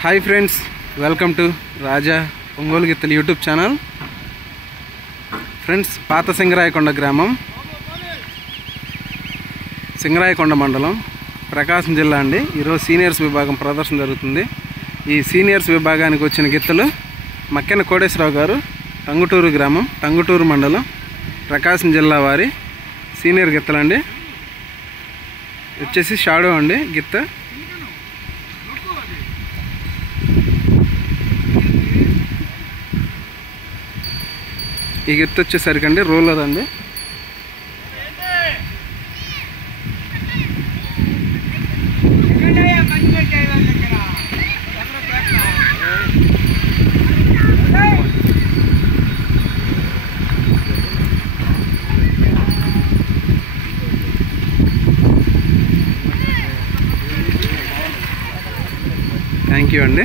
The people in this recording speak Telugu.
హాయ్ ఫ్రెండ్స్, వెల్కమ్ టు రాజా ఒంగోలు గిత్తలు యూట్యూబ్ ఛానల్. ఫ్రెండ్స్, పాత సింగరాయకొండ గ్రామం, సింగరాయకొండ మండలం, ప్రకాశం జిల్లా అండి. ఈరోజు సీనియర్స్ విభాగం ప్రదర్శన జరుగుతుంది. ఈ సీనియర్స్ విభాగానికి వచ్చిన గిత్తలు మక్కెన కోటేశ్వరరావు గారు, టంగుటూరు గ్రామం, టంగుటూరు మండలం, ప్రకాశం జిల్లా వారి సీనియర్ గిత్తలండి. వచ్చేసి షాడో అండి గిత్త. ఈ గిత్త వచ్చేసరికండి రోలర్ అండి. థ్యాంక్ యూ అండి.